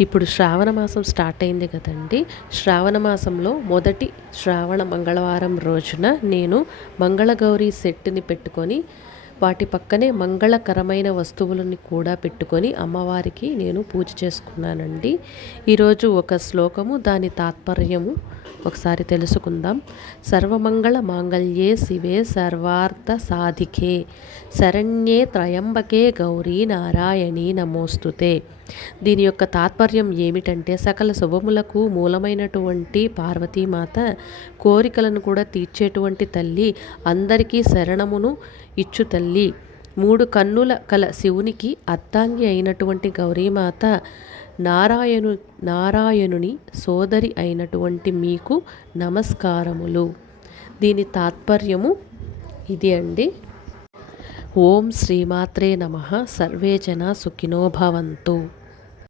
ఇప్పుడు శ్రావణ మాసం స్టార్ట్ అయింది కదండి. శ్రావణ మాసంలో మొదటి శ్రావణ మంగళవారం రోజున నేను మంగళగౌరి సెట్ని పెట్టుకొని వాటి పక్కనే మంగళకరమైన వస్తువులని కూడా పెట్టుకొని అమ్మవారికి నేను పూజ చేసుకున్నానండి. ఈరోజు ఒక శ్లోకము, దాని తాత్పర్యము ఒకసారి తెలుసుకుందాం. సర్వమంగళ మాంగళ్యే శివే సర్వార్థ సాధికే శరణ్యే త్రయంబకే గౌరీ నారాయణీ నమోస్తుతే. దీని యొక్క తాత్పర్యం ఏమిటంటే, సకల శుభములకు మూలమైనటువంటి పార్వతీమాత, కోరికలను కూడా తీర్చేటువంటి తల్లి, అందరికీ శరణమును ఇచ్చు తల్లి, మూడు కన్నుల కల శివునికి అర్ధాంగి అయినటువంటి గౌరీమాత, నారాయణుని సోదరి అయినటువంటి మీకు నమస్కారములు. దీని తాత్పర్యము ఇది అండి. ఓం శ్రీమాత్రే నమః. సర్వే జన సుఖినో భవంతు.